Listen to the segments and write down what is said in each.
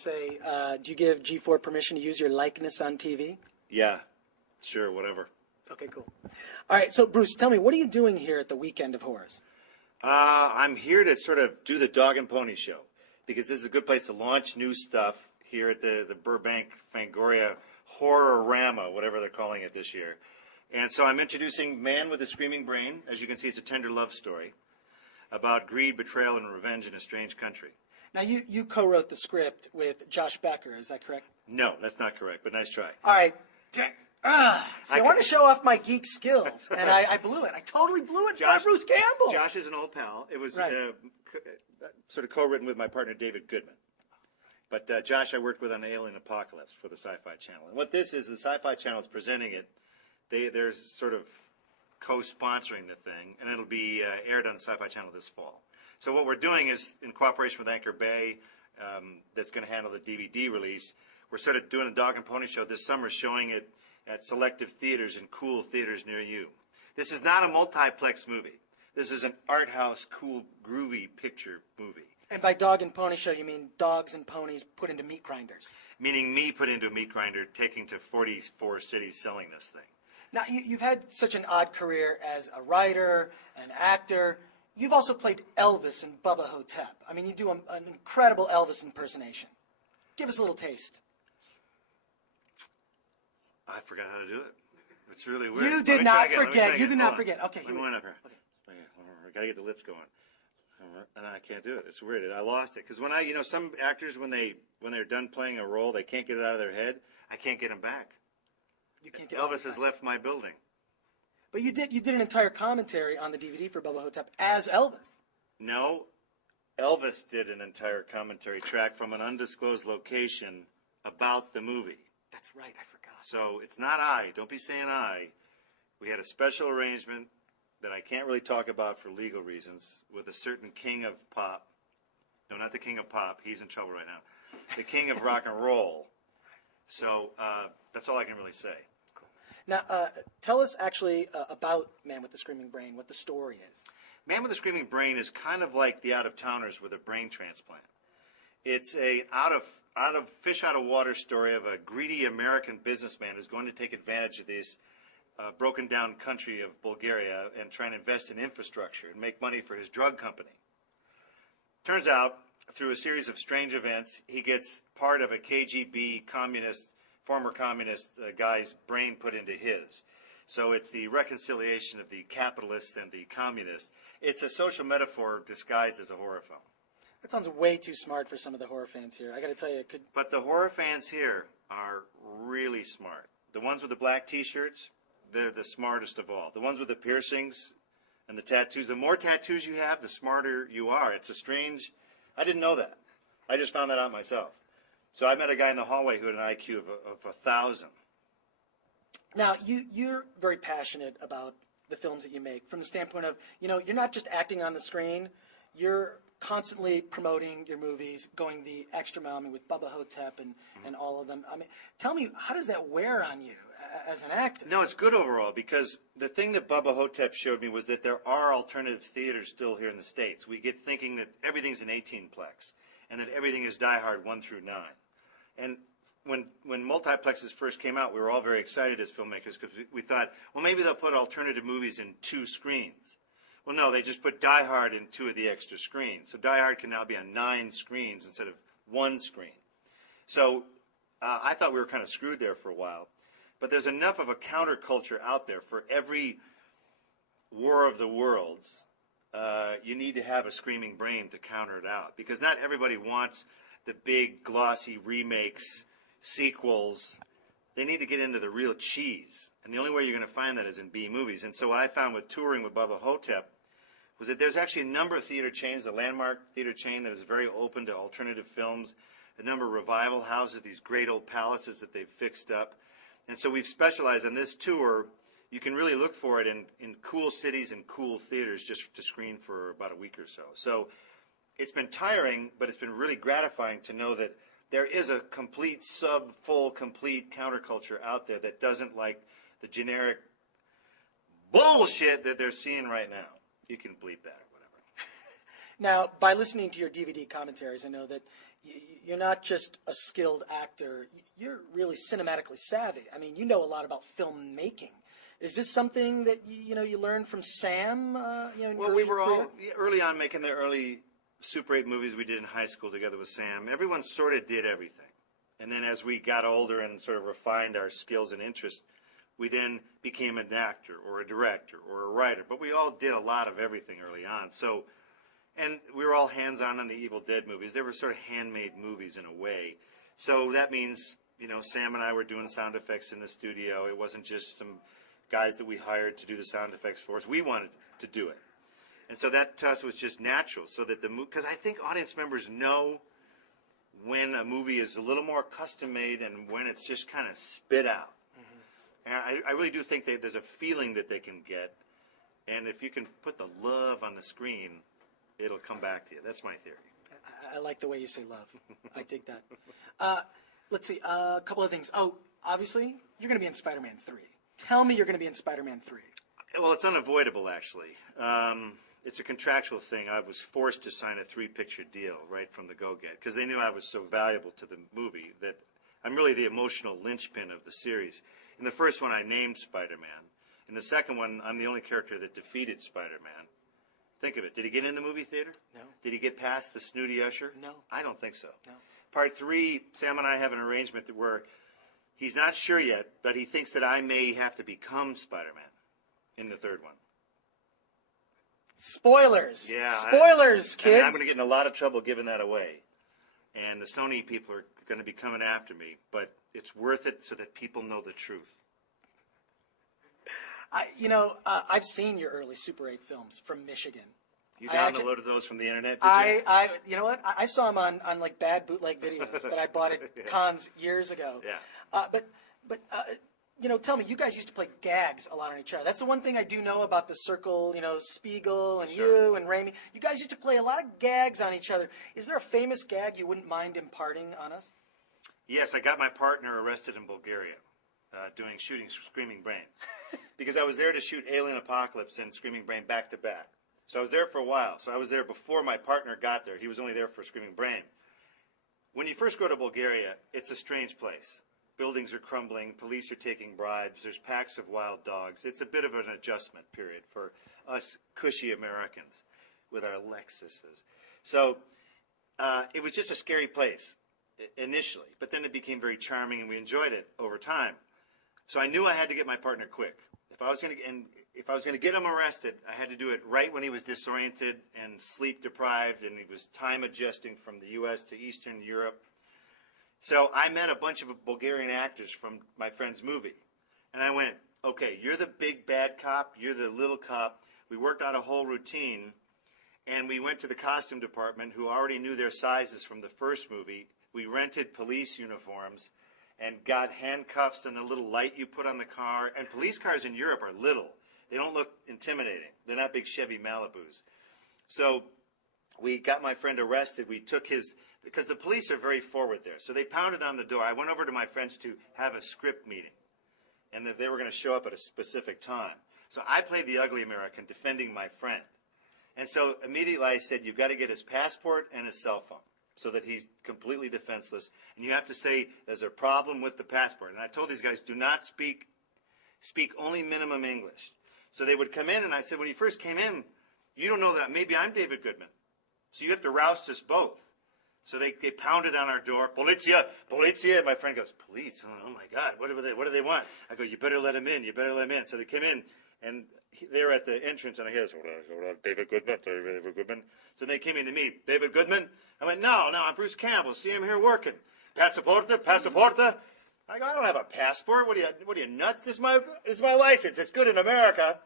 say, do you give G4 permission to use your likeness on TV? Yeah, sure, whatever. Okay, cool. All right, so Bruce, tell me, what are you doing here at the Weekend of Horrors? I'm here to sort of do the Dog and Pony Show, because this is a good place to launch new stuff here at the Burbank Fangoria Horrorama, whatever they're calling it this year. And so I'm introducing Man with a Screaming Brain. As you can see, it's a tender love story about greed, betrayal, and revenge in a strange country. Now, you co-wrote the script with Josh Becker, is that correct? No, that's not correct, but nice try. All right. See, I wanted to show off my geek skills, and I blew it. I totally blew it for Bruce Campbell. Josh is an old pal. It was right. Sort of co-written with my partner, David Goodman. But Josh I worked with on Alien Apocalypse for the Sci-Fi Channel. And what this is, the Sci-Fi Channel is presenting it. They're sort of co-sponsoring the thing, and it'll be aired on the Sci-Fi Channel this fall. So what we're doing is, in cooperation with Anchor Bay, that's going to handle the DVD release, we're sort of doing a Dog and Pony Show this summer, showing it at selective theaters and cool theaters near you. This is not a multiplex movie. This is an art house, cool, groovy picture movie. And by Dog and Pony Show, you mean dogs and ponies put into meat grinders? Meaning me put into a meat grinder, taking to 44 cities selling this thing. Now, you've had such an odd career as a writer, an actor. You've also played Elvis in Bubba Hotep. I mean, you do an incredible Elvis impersonation. Give us a little taste. I forgot how to do it. It's really weird. You did not forget. You did not forget. Okay. Let me wind up here. Okay. I gotta get the lips going. And I can't do it. It's weird. I lost it because when some actors when they're done playing a role, they can't get it out of their head. I can't get them back. You can't get Elvis has left my building. But you did an entire commentary on the DVD for Bubba Hotep as Elvis. No, Elvis did an entire commentary track from an undisclosed location about the movie. That's right, I forgot. So it's not I. Don't be saying I. We had a special arrangement that I can't really talk about for legal reasons with a certain king of pop. No, not the king of pop. He's in trouble right now. The king of rock and roll. So that's all I can really say. Cool. Now, tell us actually about Man with the Screaming Brain, what the story is. Man with the Screaming Brain is kind of like The Out-of-Towners with a brain transplant. It's a fish out of water story of a greedy American businessman who's going to take advantage of this broken down country of Bulgaria and try and invest in infrastructure and make money for his drug company. Turns out, through a series of strange events, he gets part of a KGB former communist guy's brain put into his. So it's the reconciliation of the capitalists and the communists. It's a social metaphor disguised as a horror film. That sounds way too smart for some of the horror fans here. I got to tell you, it could. But the horror fans here are really smart. The ones with the black T-shirts, they're the smartest of all. The ones with the piercings and the tattoos. The more tattoos you have, the smarter you are. It's a strange. I didn't know that. I just found that out myself. So I met a guy in the hallway who had an IQ of 1,000. Now, you're very passionate about the films that you make from the standpoint of, you're not just acting on the screen. You're constantly promoting your movies, going the extra mile, with Bubba Hotep and all of them. I mean, tell me, how does that wear on you as an actor? No, it's good overall, because the thing that Bubba Hotep showed me was that there are alternative theaters still here in the States. We get thinking that everything's an 18-plex and that everything is Die Hard 1 through 9. And when multiplexes first came out, we were all very excited as filmmakers because we thought, well, maybe they'll put alternative movies in 2 screens. Well, no, they just put Die Hard in 2 of the extra screens. So Die Hard can now be on 9 screens instead of 1 screen. So I thought we were kind of screwed there for a while. But there's enough of a counterculture out there for every war of the worlds. You need to have a screaming brain to counter it out. Because not everybody wants the big, glossy remakes, sequels. They need to get into the real cheese. And the only way you're going to find that is in B movies. And so what I found with touring with Bubba Hotep was that there's actually a number of theater chains, the Landmark theater chain that is very open to alternative films, a number of revival houses, these great old palaces that they've fixed up. And so we've specialized on this tour. You can really look for it in cool cities and cool theaters just to screen for about a week or so. So it's been tiring, but it's been really gratifying to know that there is a complete sub-full complete counterculture out there that doesn't like the generic bullshit that they're seeing right now. You can bleep that or whatever. Now, by listening to your DVD commentaries, I know that you're not just a skilled actor. You're really cinematically savvy. I mean, you know a lot about filmmaking. Is this something that you learned from Sam? In Well, your we were career? all early on making the early Super 8 movies we did in high school together with Sam. Everyone sort of did everything. And then as we got older and sort of refined our skills and interests, we then became an actor or a director or a writer. But we all did a lot of everything early on. So, and we were all hands-on the Evil Dead movies. They were sort of handmade movies in a way. So that means, Sam and I were doing sound effects in the studio. It wasn't just some guys that we hired to do the sound effects for us. We wanted to do it. And so that to us was just natural. So that because I think audience members know when a movie is a little more custom-made and when it's just kind of spit out. And I really do think there's a feeling that they can get. And if you can put the love on the screen, it'll come back to you. That's my theory. I like the way you say love. I dig that. Let's see, a couple of things. Oh, obviously, you're going to be in Spider-Man 3. Tell me you're going to be in Spider-Man 3. Well, it's unavoidable, actually. It's a contractual thing. I was forced to sign a 3-picture deal right from the go-get because they knew I was so valuable to the movie that I'm really the emotional linchpin of the series. In the first one, I named Spider-Man. In the second one, I'm the only character that defeated Spider-Man. Think of it. Did he get in the movie theater? No. Did he get past the snooty usher? No. I don't think so. No. Part 3, Sam and I have an arrangement where he's not sure yet, but he thinks that I may have to become Spider-Man in the third one. Spoilers. Yeah. Spoilers, kids. I'm going to get in a lot of trouble giving that away. And the Sony people are going to be coming after me, but it's worth it so that people know the truth. I've seen your early Super 8 films from Michigan. You downloaded those from the internet, did you? You know what? I saw them on like bad bootleg videos that I bought at cons years ago. Yeah. But tell me, you guys used to play gags a lot on each other. That's the one thing I do know about the Circle, Spiegel and Sure. you and Raimi. You guys used to play a lot of gags on each other. Is there a famous gag you wouldn't mind imparting on us? Yes, I got my partner arrested in Bulgaria shooting Screaming Brain. Because I was there to shoot Alien Apocalypse and Screaming Brain back to back. So I was there for a while. So I was there before my partner got there. He was only there for Screaming Brain. When you first go to Bulgaria, it's a strange place. Buildings are crumbling, police are taking bribes, there's packs of wild dogs. It's a bit of an adjustment period for us cushy Americans with our Lexuses. So it was just a scary place initially, but then it became very charming and we enjoyed it over time. So I knew I had to get my partner quick. If I was going to get him arrested, I had to do it right when he was disoriented and sleep deprived and he was time adjusting from the U.S. to Eastern Europe. So I met a bunch of Bulgarian actors from my friend's movie. And I went, okay, you're the big bad cop, you're the little cop. We worked out a whole routine, and we went to the costume department, who already knew their sizes from the first movie. We rented police uniforms and got handcuffs and a little light you put on the car. And police cars in Europe are little. They don't look intimidating. They're not big Chevy Malibus. So we got my friend arrested. We took his... Because the police are very forward there. So they pounded on the door. I went over to my friends to have a script meeting. And that they were going to show up at a specific time. So I played the ugly American defending my friend. And so immediately I said, you've got to get his passport and his cell phone so that he's completely defenseless. And you have to say there's a problem with the passport. And I told these guys, do not speak only minimum English. So they would come in, and I said, when you first came in, you don't know that maybe I'm David Goodman. So you have to roust us both. So they pounded on our door, Polizia, Polizia. And my friend goes, police? Oh my God, what do they want? I go, you better let him in, you better let him in. So they came in, and they're at the entrance, and I hear, hold on, David Goodman. So they came in to me, David Goodman? I went, no, I'm Bruce Campbell. See, I'm here working. Passaporta. I go, I don't have a passport. What are you nuts? This is my license. It's good in America.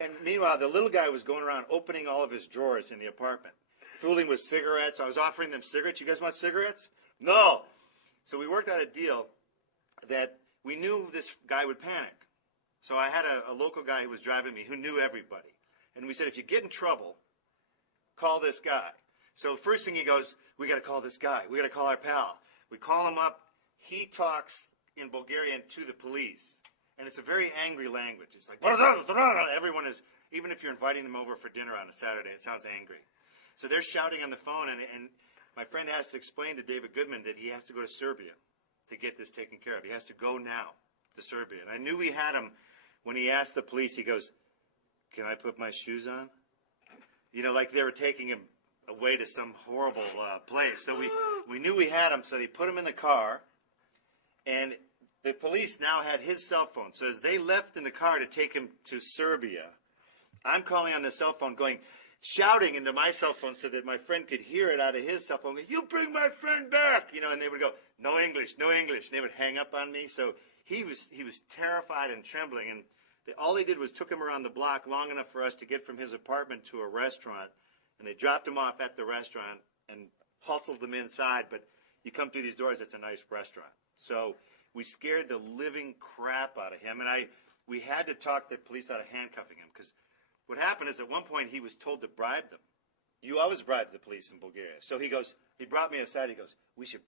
And meanwhile, the little guy was going around opening all of his drawers in the apartment, fooling with cigarettes. I was offering them cigarettes. You guys want cigarettes? No. So we worked out a deal that we knew this guy would panic. So I had a local guy who was driving me who knew everybody. And we said, if you get in trouble, call this guy. So first thing he goes, we got to call this guy. We got to call our pal. We call him up. He talks in Bulgarian to the police. And it's a very angry language. It's like, everyone is, even if you're inviting them over for dinner on a Saturday, it sounds angry. So they're shouting on the phone, and My friend has to explain to David Goodman that he has to go to Serbia to get this taken care of. He has to go now to Serbia. And I knew we had him when he asked the police, he goes, "Can I put my shoes on?" You know, like they were taking him away to some horrible place. So we knew we had him, so they put him in the car. And the police now had his cell phone. So as they left in the car to take him to Serbia, I'm calling on the cell phone shouting into my cell phone so that my friend could hear it out of his cell phone. "You bring my friend back!" You know, and they would go, "No English, no English." And they would hang up on me. So he was terrified and trembling. And all they did was took him around the block long enough for us to get from his apartment to a restaurant. And they dropped him off at the restaurant and hustled him inside. But you come through these doors, it's a nice restaurant. So we scared the living crap out of him. And we had to talk the police out of handcuffing him, because what happened is at one point he was told to bribe them. You always bribe the police in Bulgaria. So he brought me aside, he goes, "We should